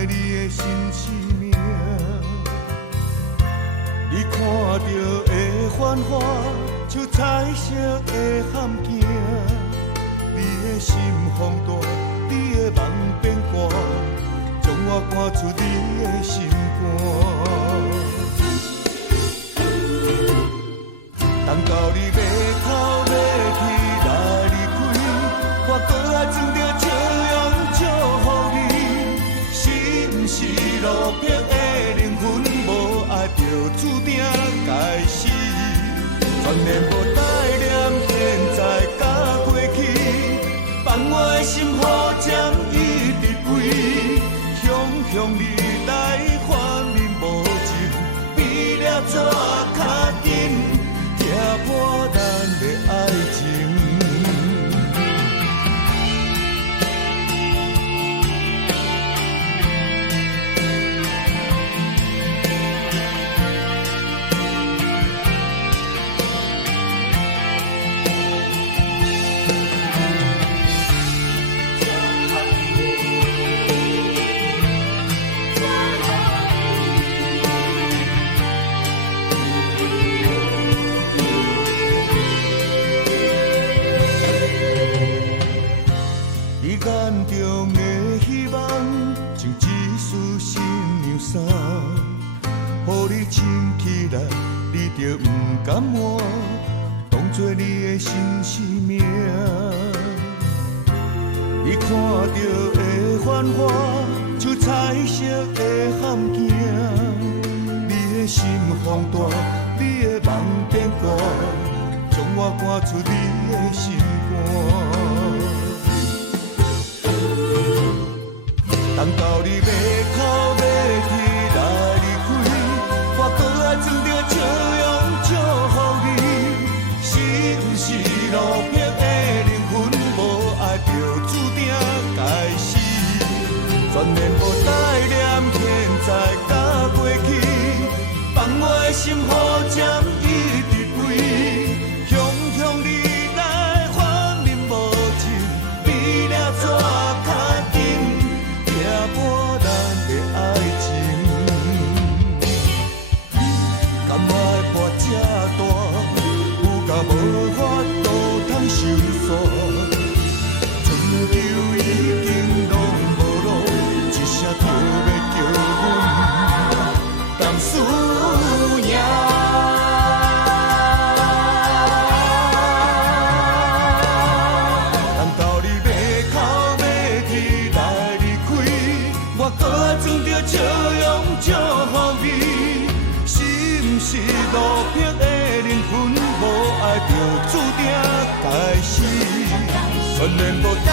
你的新生命。你看到的繁华，像彩色的함境。你的心放大，你的梦变卦，将我赶出你的心肝。等到你要头要去来离开，我搁爱装着笑容祝福你。是毋是路边的灵魂，无爱就注定该死？全然无带念现在甲过去，放我的心雨渐一直归，向你来还恁无情，比了怎较紧？踢破咱的爱情。眼中的希望，像一束新娘伞，予你穿起来，你就不敢换，当作你的新生命。你看到的繁华，像彩色的함境。你的心放大，你的梦变卦，将我赶出你的心肝。等到你要哭要啼来离开，我搁爱装着笑容祝福你。是毋是路边的灵魂，无爱就注定该死？全然无带念现在甲过去，放我的心雨渐一直归，向你来还恁无情，比了怎较紧？踢破咱的爱情，甘爱破这大，有甲无法度通收煞。春秋已经拢无路，一声就要叫阮当输赢。笑容祝福你，是毋是路边的灵魂，无爱就注定该死？全然无。